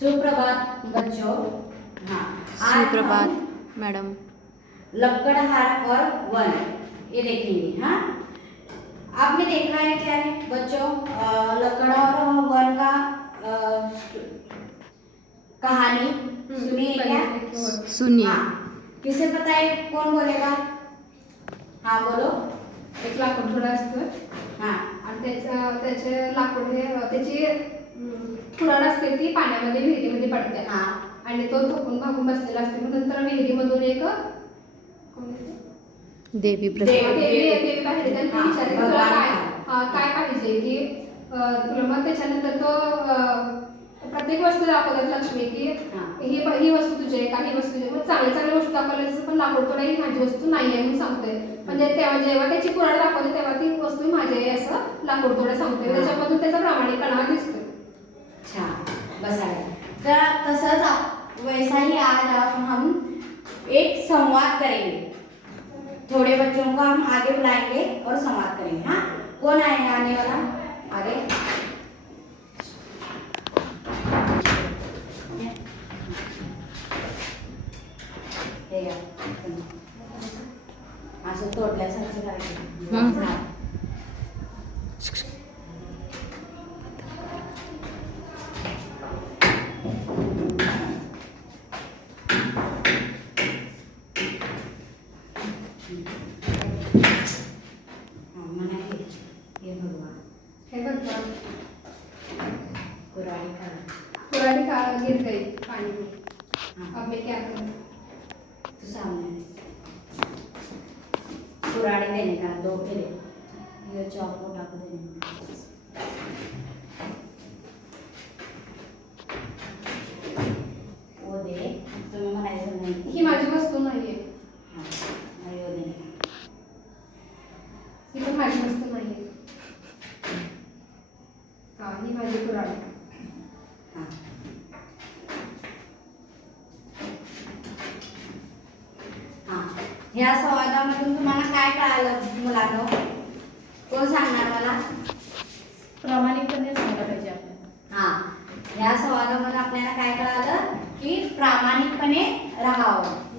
सुप्रभात बच्चों। हाँ, सुप्रभात मैडम। लकड़हार और वन ये देखेंगे। हाँ, आपने देखा है क्या है बच्चों? लकड़ और वन का कहानी सुनी है क्या? सुनिए। हाँ, किसे पता है? कौन बोलेगा? हाँ बोलो। एक लाकूड थोडं असतं हाँ आणि त्याचे लाकूड हे त्याची कुऱ्हाड असते ती पाण्यामध्ये विहिरीमध्ये पडते आणि तो थोकून भागून बसलेला असते. मग नंतर विहिरीमधून एक कोण देवी देवी बाहेर येते आणि ती विचारते की तुला काय पाहिजे की तुला. मग त्याच्यानंतर तो प्रत्येक वस्तू दाखवतात लक्ष्मी की ही वस्तू तुझी आहे का, ही वस्तू तुझी. मग चांगल्या वस्तू दाखवल्याचं पण लाकूड तो नाही, माझी वस्तू नाही आहे म्हणून सांगते. म्हणजे तेव्हा जेव्हा त्याची कुऱ्हाड दाखवते तेव्हा ती वस्तू माझी आहे असं लाकूड तोडे सांगते. त्याच्यामधून त्याचा प्रामाणिकपणा दिसतो. अच्छा बसाया। तो तसंच वैसा ही आज हम एक संवाद करेंगे। थोड़े बच्चों को हम आगे बुलाएंगे और संवाद करेंगे। हाँ, कौन आएगा आने वाला आगे? असं तोडल्यासारखं करायचं। हे भगवान कुराड़ी का गिर गई पानी में, अब मैं क्या करूं? तो सामने कुराड़ी देने का दो फिर ये चौक उठा कर देने वो दे तुम्हें म्हणायचं नाही ही माझी वस्तू नाहीये. आणि वो देने ही पण माझी वस्तू नाहीये. ही माझी कुऱ्हाड. ह्या संवादामधून तुम्हाला काय कळालं मुलांनो? कोण सांगणार मला? प्रामाणिकपणे सांगायला पाहिजे आपण. ह्या संवादामध्ये आपल्याला काय कळालं की प्रामाणिकपणे राहावं.